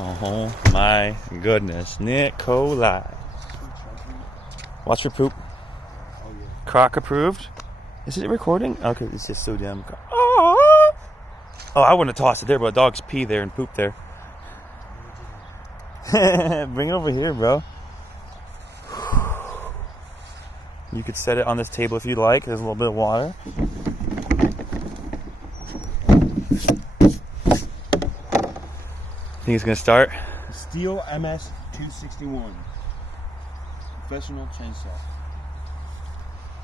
Oh my goodness, Nikolai. Watch for poop. Croc approved. Is it recording? Okay, it's just so damn. Oh, I wouldn't have tossed it there, but dogs pee there and poop there. Bring it over here, bro. You could set it on this table if you'd like. There's a little bit of water. Think it's gonna start? STIHL MS261. Professional chainsaw.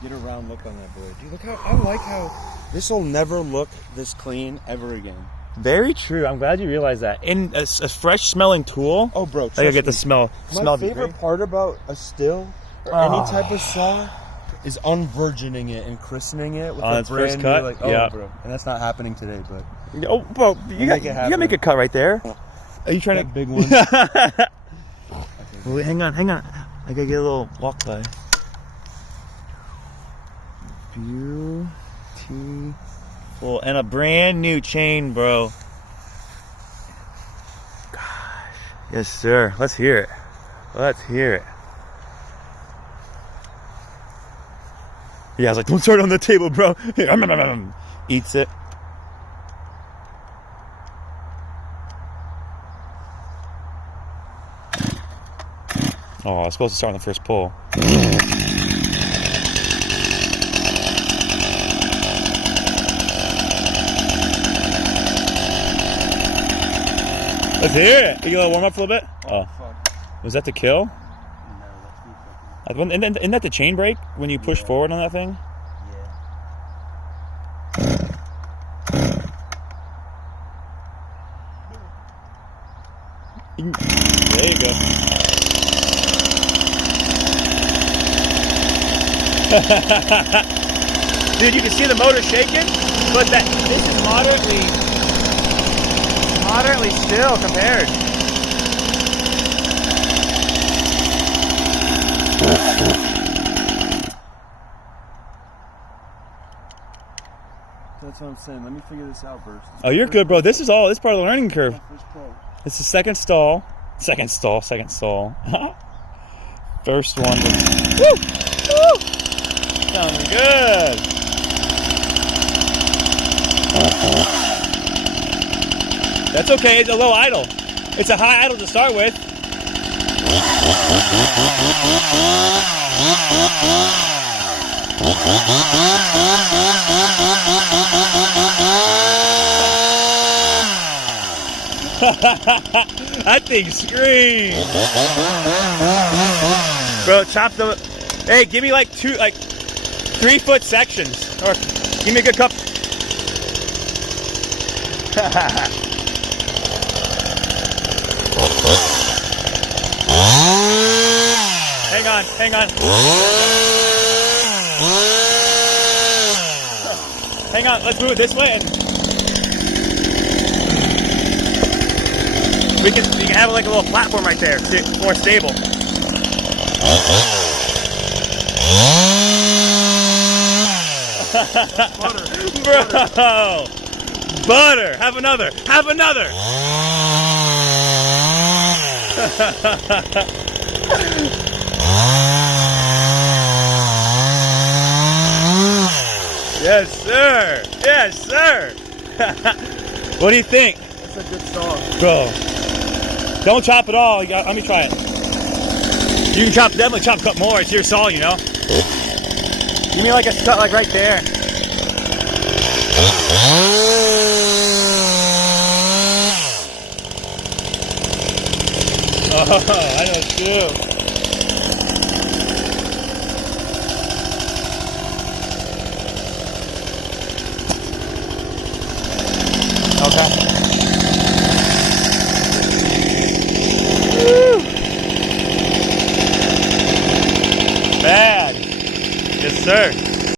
Get a round look on that boy. Dude, look how, I like how this will never look this clean ever again. Very true. I'm glad you realized that. And a fresh smelling tool. Oh, bro, I gotta get the smell. My favorite part about a STIHL or any type of saw is unvirgining it and christening it with on a its brand first cut. new, like, oh, yeah, bro. And that's not happening today, but oh, bro, you gotta make a cut right there. Are you trying that big one? Okay. Wait, hang on. I gotta get a little walk by. Beautiful. And a brand new chain, bro. Gosh. Yes, sir. Let's hear it. Let's hear it. Yeah, I was like, don't start on the table, bro. Eats it. Oh, I was supposed to start on the first pull. Let's hear it. You get a little warm up a little bit? Oh. Was that the kill? No, that's me. Isn't that the chain brake when you push forward on that thing? Yeah. There you go. Dude, you can see the motor shaking, but this is moderately still compared. That's what I'm saying. Let me figure this out first. Oh, you're good, bro. This is part of the learning curve. First pro. It's the second stall. Second stall. First one. Woo! Woo! Sounds good. That's okay. It's a low idle. It's a high idle to start with. That thing screams. Bro, chop the. Hey, give me like 3-foot sections, or give me a good cup. Hang on. Hang on, let's move it this way and we can have like a little platform right there, more stable. Bro, butter. Have another. Yes, sir. What do you think? That's a good song. Bro, don't chop it all. Let me try it. You can definitely cut more. It's your saw, you know. Give me like a cut like right there. Oh, I know too.